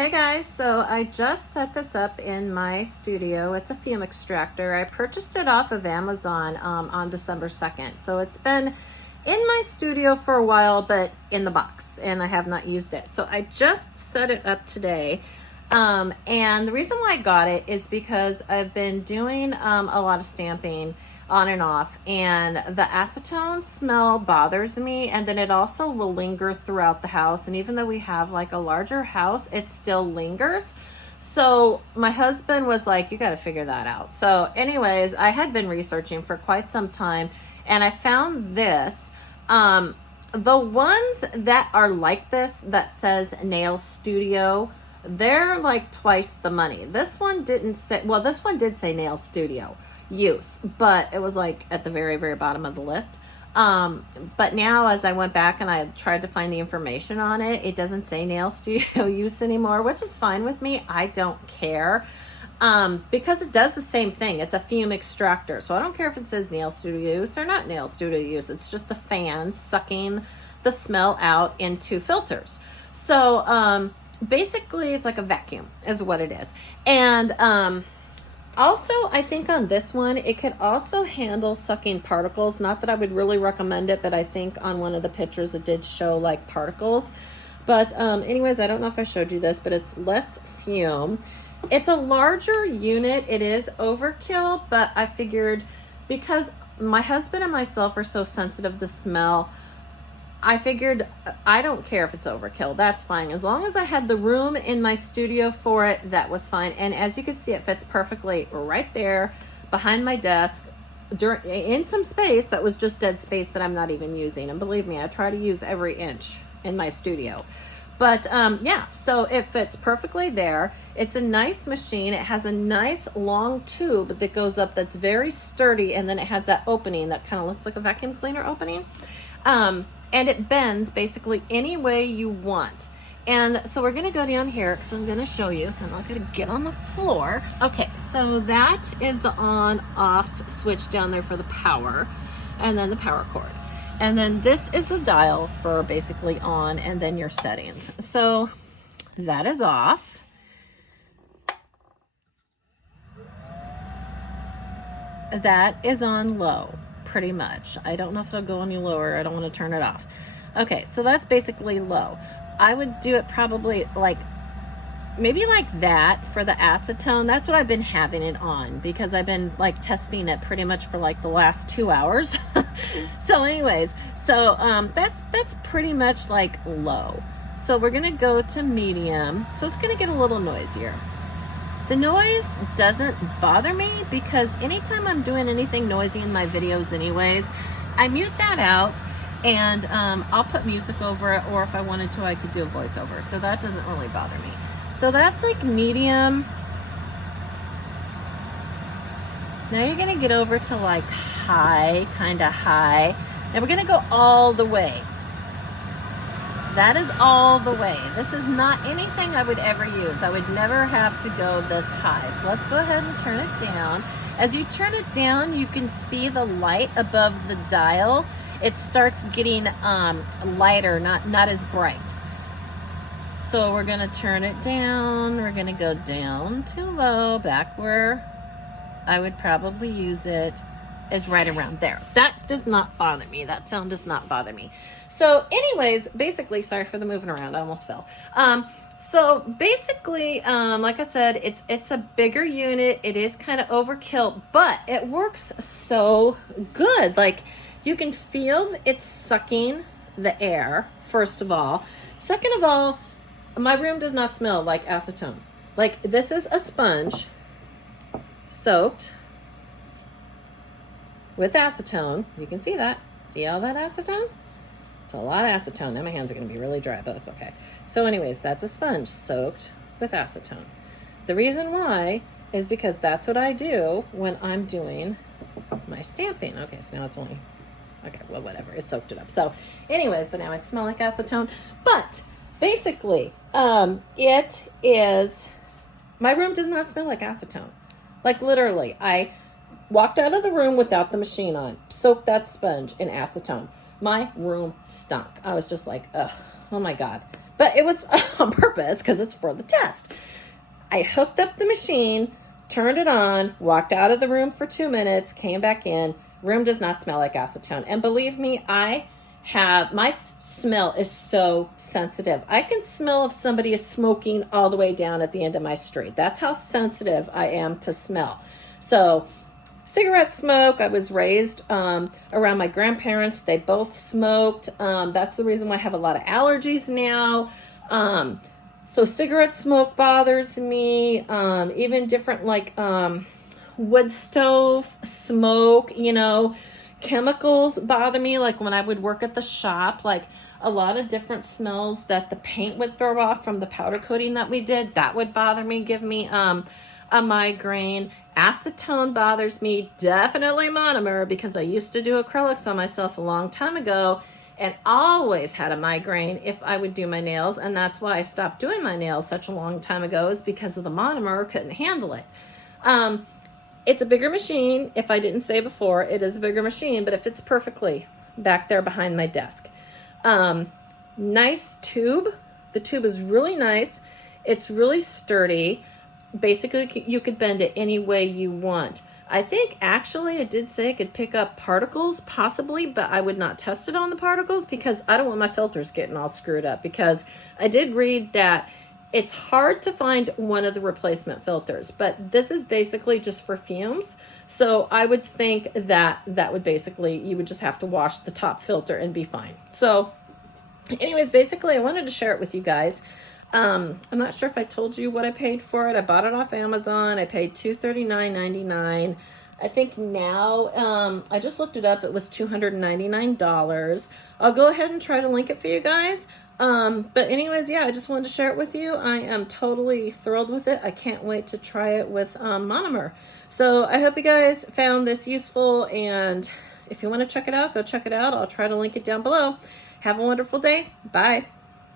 Hey guys, so I just set this up in my studio. It's a fume extractor. I purchased it off of Amazon on December 2nd. So it's been in my studio for a while, but in the box, and I have not used it. So I just set it up today. And the reason why I got it is because I've been doing a lot of stamping on and off, and the acetone smell bothers me, and then it also will linger throughout the house. And even though we have like a larger house, it still lingers. So my husband was like, you got to figure that out. So anyways, I had been researching for quite some time, and I found this. The ones that are like this, that says Nail Studio, they're like twice the money. This one didn't say, well, this one did say Nail Studio use, but it was like at the very, very bottom of the list. But now as I went back and I tried to find the information on it, it doesn't say Nail Studio use anymore, which is fine with me. I don't care. Because it does the same thing. It's a fume extractor. So I don't care if it says Nail Studio use or not Nail Studio use. It's just a fan sucking the smell out into filters. So, basically it's like a vacuum is what it is. And, also, I think on this one, it could also handle sucking particles. Not that I would really recommend it, but I think on one of the pictures it did show like particles. But anyways, I don't know if I showed you this, but it's less fume. It's a larger unit. It is overkill, but I figured because my husband and myself are so sensitive to smell, I figured I don't care if it's overkill. That's fine. As long as I had the room in my studio for it, that was fine. And as you can see, it fits perfectly right there behind my desk in some space that was just dead space that I'm not even using. And believe me, I try to use every inch in my studio. But yeah, so it fits perfectly there. It's a nice machine. It has a nice long tube that goes up that's very sturdy. And then it has that opening that kind of looks like a vacuum cleaner opening. And it bends basically any way you want. And so we're gonna go down here because I'm gonna show you, so I'm not gonna get on the floor. Okay, so that is the on off switch down there for the power, and then the power cord. And then this is a dial for basically on, and then your settings. So that is off. That is on low. Pretty much. I don't know if it'll go any lower. I don't want to turn it off. Okay, so that's basically low. I would do it probably like maybe like that for the acetone. That's what I've been having it on because I've been like testing it pretty much for like the last 2 hours. So anyways, so that's pretty much like low. So we're gonna go to medium. So it's gonna get a little noisier. The noise doesn't bother me because anytime I'm doing anything noisy in my videos anyways, I mute that out and I'll put music over it, or if I wanted to, I could do a voiceover. So that doesn't really bother me. So that's like medium. Now you're gonna get over to like high, kind of high. And we're gonna go all the way. That is all the way. This is not anything I would ever use. I would never have to go this high. So let's go ahead and turn it down. As you turn it down, you can see the light above the dial. It starts getting lighter, not as bright. So we're gonna turn it down. We're gonna go down to low, back where I would probably use it is right around there. That does not bother me. That sound does not bother me. So anyways, basically, sorry for the moving around, I almost fell. So basically, like I said, it's a bigger unit. It is kind of overkill, but it works so good. Like you can feel it's sucking the air, first of all. Second of all, my room does not smell like acetone. Like this is a sponge soaked with acetone. You can see that. See all that acetone? It's a lot of acetone. Now my hands are going to be really dry, but that's okay. So anyways, that's a sponge soaked with acetone. The reason why is because that's what I do when I'm doing my stamping. Okay, so now it's only, okay, well, whatever. It soaked it up. So anyways, but now I smell like acetone. But basically, it is, my room does not smell like acetone. Like literally, I walked out of the room without the machine on, soaked that sponge in acetone. My room stunk. I was just like, ugh, oh my God. But it was on purpose because it's for the test. I hooked up the machine, turned it on, walked out of the room for 2 minutes, came back in. Room does not smell like acetone. And believe me, my smell is so sensitive. I can smell if somebody is smoking all the way down at the end of my street. That's how sensitive I am to smell. So cigarette smoke, I was raised around my grandparents. They both smoked. That's the reason why I have a lot of allergies now. So cigarette smoke bothers me. Even different like wood stove smoke, chemicals bother me. Like when I would work at the shop, like a lot of different smells that the paint would throw off from the powder coating that we did, that would bother me, give me a migraine. Acetone bothers me, definitely monomer, because I used to do acrylics on myself a long time ago and always had a migraine if I would do my nails. And that's why I stopped doing my nails such a long time ago, is because of the monomer. Couldn't handle it. It's a bigger machine. If I didn't say before, it is a bigger machine, but it fits perfectly back there behind my desk. Nice tube. The tube is really nice. It's really sturdy. Basically, you could bend it any way you want. I think actually it did say it could pick up particles, possibly, but I would not test it on the particles because I don't want my filters getting all screwed up, because I did read that it's hard to find one of the replacement filters, but this is basically just for fumes. So I would think that would basically, you would just have to wash the top filter and be fine. So anyways, basically I wanted to share it with you guys. I'm not sure if I told you what I paid for it. I bought it off Amazon. I paid $239.99. I think now, I just looked it up. It was $299. I'll go ahead and try to link it for you guys. But anyways, yeah, I just wanted to share it with you. I am totally thrilled with it. I can't wait to try it with monomer. So I hope you guys found this useful, and if you want to check it out, go check it out. I'll try to link it down below. Have a wonderful day. Bye.